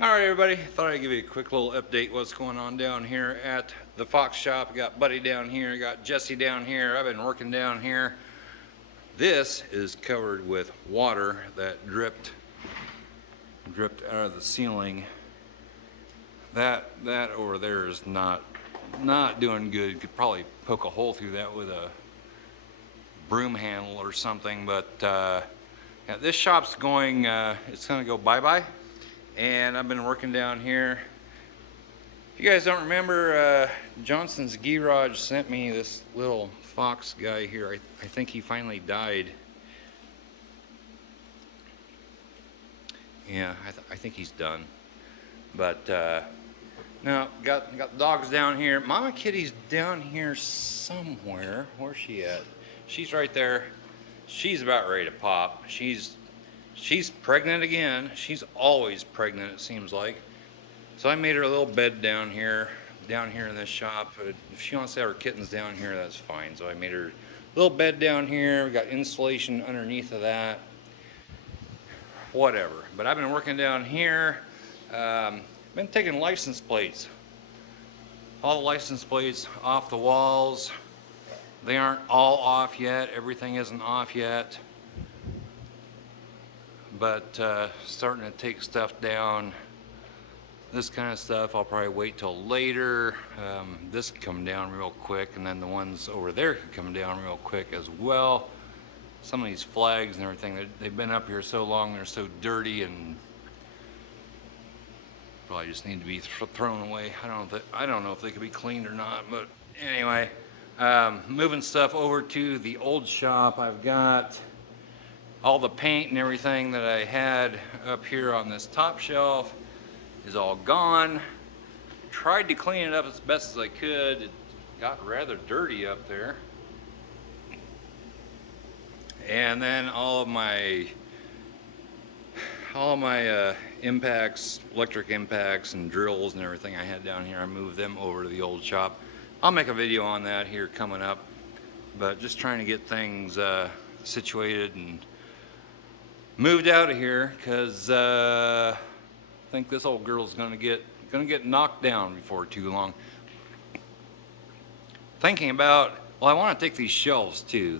Alright everybody, thought I'd give you a quick little update what's going on down here at the Fox shop. I got Buddy down here, I got Jesse down here, I've been working down here. This is covered with water that dripped out of the ceiling. That over there is not doing good. You could probably poke a hole through that with a broom handle or something, but yeah, this shop's going, it's gonna go bye-bye. And I've been working down here. If you guys don't remember, Johnson's Garage sent me this little fox guy here. I think he finally died. Yeah, I think he's done. But now got the dogs down here. Mama Kitty's down here somewhere. Where's she at? She's right there. She's about ready to pop. She's pregnant again. She's always pregnant, it seems like. So I made her a little bed down here in this shop. If she wants to have her kittens down here, that's fine. So I made her a little bed down here. We got insulation underneath of that. Whatever. But I've been working down here. Been taking license plates. All the license plates off the walls. They aren't all off yet. Everything isn't off yet. But starting to take stuff down. This kind of stuff I'll probably wait till later. This can come down real quick, and then the ones over there can come down real quick as well. Some of these flags and everything, they've been up here so long, they're so dirty and probably just need to be thrown away. I don't know if they could be cleaned or not, but anyway, moving stuff over to the old shop. I've got all the paint and everything that I had up here on this top shelf is all gone. Tried to clean it up as best as I could. It got rather dirty up there. And then all of my impacts, electric impacts and drills and everything I had down here, I moved them over to the old shop. I'll make a video on that here coming up, but just trying to get things situated and moved out of here, because I think this old girl's gonna get knocked down before too long. Thinking about, well, I want to take these shelves too.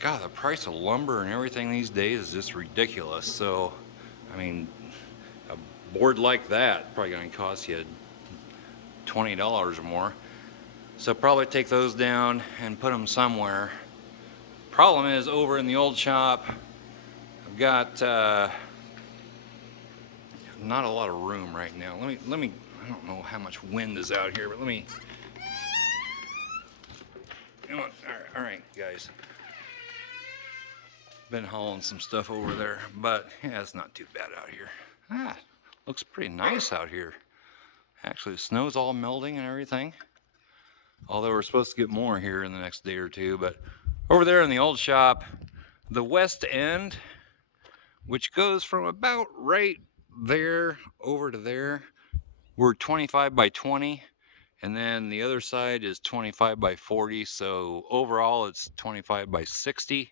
God, the price of lumber and everything these days is just ridiculous. So, I mean, a board like that probably gonna cost you $20 or more. So probably take those down and put them somewhere. Problem is, over in the old shop, I've got not a lot of room right now. Let me. I don't know how much wind is out here, but let me. Come on, all right, guys. Been hauling some stuff over there, but yeah, it's not too bad out here. Looks pretty nice out here. Actually, the snow's all melting and everything. Although we're supposed to get more here in the next day or two, but over there in the old shop, the west end, which goes from about right there over to there, we're 25 by 20, and then the other side is 25 by 40, so overall it's 25 by 60.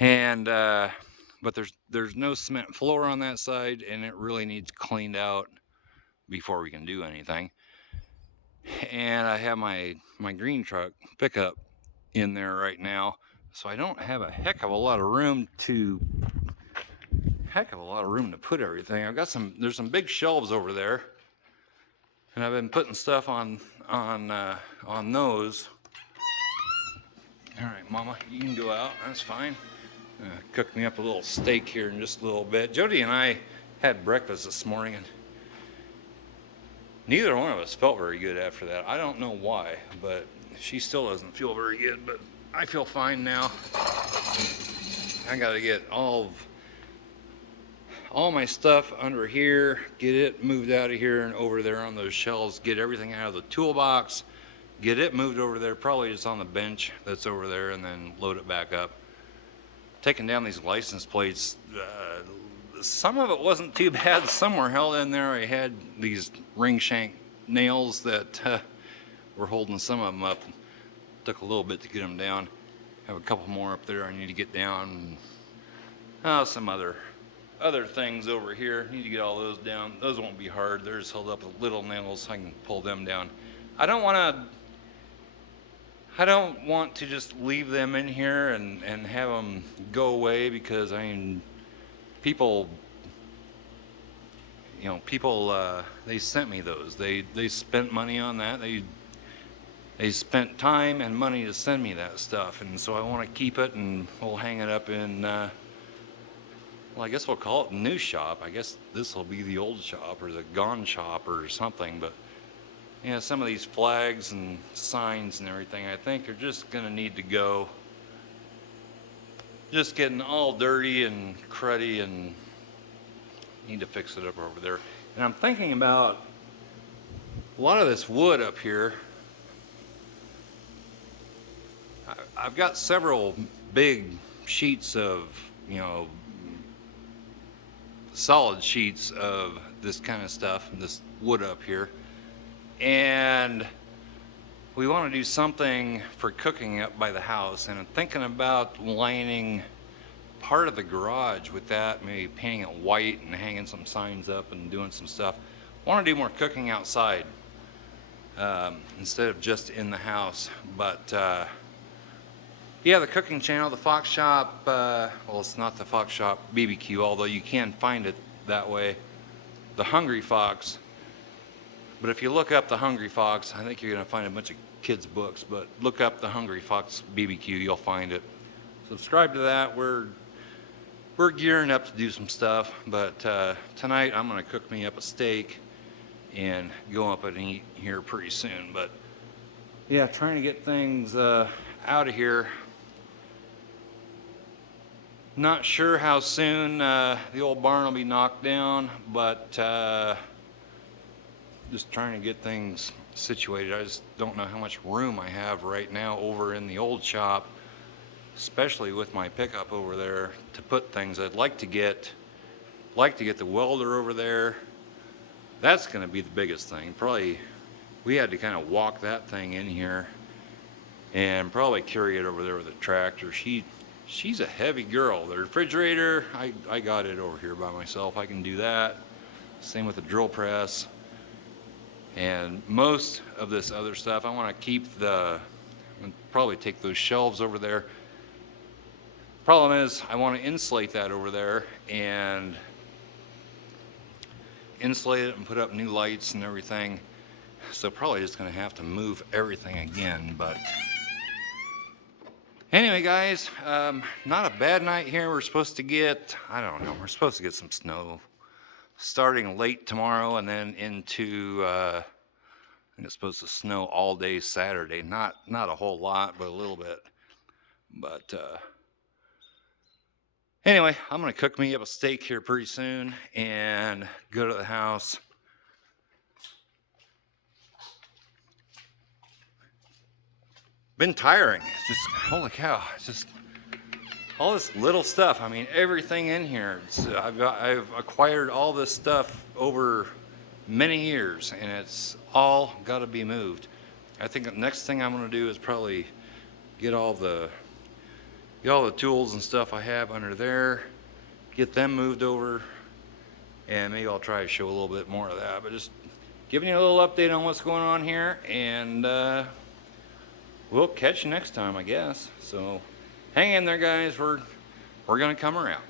And but there's no cement floor on that side, and it really needs cleaned out before we can do anything. And I have my green truck pickup in there right now, so I don't have a heck of a lot of room to put everything. There's some big shelves over there, and I've been putting stuff on those. All right, Mama, you can go out. That's fine. Cook me up a little steak here in just a little bit. Jody and I had breakfast this morning, and neither one of us felt very good after that. I don't know why, but she still doesn't feel very good, but I feel fine now. I gotta get all my stuff under here, get it moved out of here and over there on those shelves, get everything out of the toolbox, get it moved over there, probably just on the bench that's over there, and then load it back up. Taking down these license plates, some of it wasn't too bad. Some were held in there. I had these ring shank nails that were holding some of them up. Took a little bit to get them down. Have a couple more up there I need to get down. And, some other other things over here. Need to get all those down. Those won't be hard. They're just held up with little nails. I can pull them down. I don't want to just leave them in here and have them go away, because I mean, people, you know, they sent me those. They spent money on that. They spent time and money to send me that stuff, and so I want to keep it, and we'll hang it up in, well, I guess we'll call it the new shop. I guess this will be the old shop or the gone shop or something. But yeah, some of these flags and signs and everything, I think, are just gonna need to go. Just getting all dirty and cruddy, and need to fix it up over there. And I'm thinking about a lot of this wood up here. I've got several big sheets of, you know, solid sheets of this kind of stuff, this wood up here, and we want to do something for cooking up by the house, and I'm thinking about lining part of the garage with that, maybe painting it white and hanging some signs up and doing some stuff. I want to do more cooking outside instead of just in the house. But yeah, the cooking channel, the Fox Shop, well, it's not the Fox Shop BBQ, although you can find it that way. The Hungry Fox. But if you look up the Hungry Fox, I think you're going to find a bunch of kids' books, but look up the Hungry Fox BBQ, you'll find it. Subscribe to that. We're gearing up to do some stuff, but tonight I'm going to cook me up a steak and go up and eat here pretty soon. But yeah, trying to get things out of here. Not sure how soon the old barn will be knocked down, but just trying to get things situated. I just don't know how much room I have right now over in the old shop, especially with my pickup over there, to put things. I'd like to get the welder over there. That's going to be the biggest thing. Probably we had to kind of walk that thing in here and probably carry it over there with a tractor. She's a heavy girl. The refrigerator, I got it over here by myself. I can do that. Same with the drill press. And most of this other stuff, I want to keep probably take those shelves over there. Problem is, I want to insulate that over there and insulate it and put up new lights and everything. So probably just going to have to move everything again. But anyway, guys, not a bad night here. We're supposed to get, I don't know, we're supposed to get some snow starting late tomorrow, and then into, I think it's supposed to snow all day Saturday. Not a whole lot, but a little bit. But anyway, I'm going to cook me up a steak here pretty soon and go to the house. Been tiring. It's just, holy cow, it's just all this little stuff. I mean, everything in here. I've acquired all this stuff over many years, and it's all got to be moved. I think the next thing I'm going to do is probably get all the tools and stuff I have under there, get them moved over, and maybe I'll try to show a little bit more of that. But just giving you a little update on what's going on here, and we'll catch you next time, I guess. So hang in there, guys. We're gonna come around.